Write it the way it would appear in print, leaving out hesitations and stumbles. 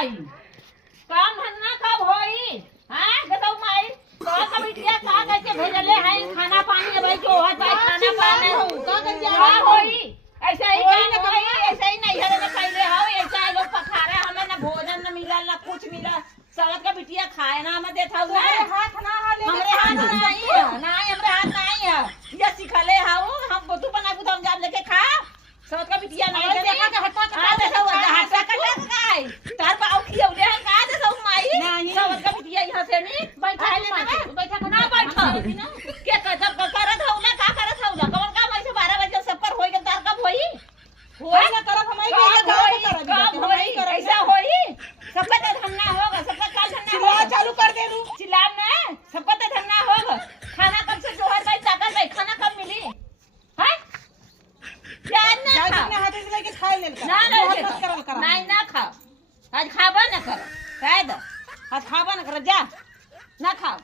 भाई काम धंधा कब होई हां बताओ माई तो का बिटिया का कैसे भेजले है खाना पानी भाई जो है भाई खाना पानी का क्या होई ऐसा ही का ना भाई ऐसा ही नहीं है ना पहले हो ऐसा ही लोग पखारे हमें ना भोजन ना मिला ना कुछ मिला सड़क का बिटिया खाए ना हमें देता हूं हाथ ना हाले हमरे हाथ नहीं है नहीं हमरे हाथ नहीं है ये सिखले हाउ हम बुतु बना के हम जान लेके खा सड़क का बिटिया नहीं दे देखा के हटा का देखा हटा का काय तार पाऊ खियौले है का दे सब माई सड़क का बिटिया यहां से नहीं बैठा ले बैठा ना बैठा के जब करत हौला का करत हौला कौन काम ऐसे 12 बजे सब पर होई के तार कब होई होई ना तरफ हमारी कब होई ऐसा होई सबका तो धन्ना होगा सबका कल धन्ना चिल्ला चालू कर दे रू चिल्लाम ना सबका तो धन्ना होगा खाना कब से जोहर भाई ताकत भाई खाना कब मिली हैं याद ना खा अपने हाथ से लेके खा ले ना नहीं ना खा आज खाबा ना कर शायद आज खाबा ना कर जा ना खाओ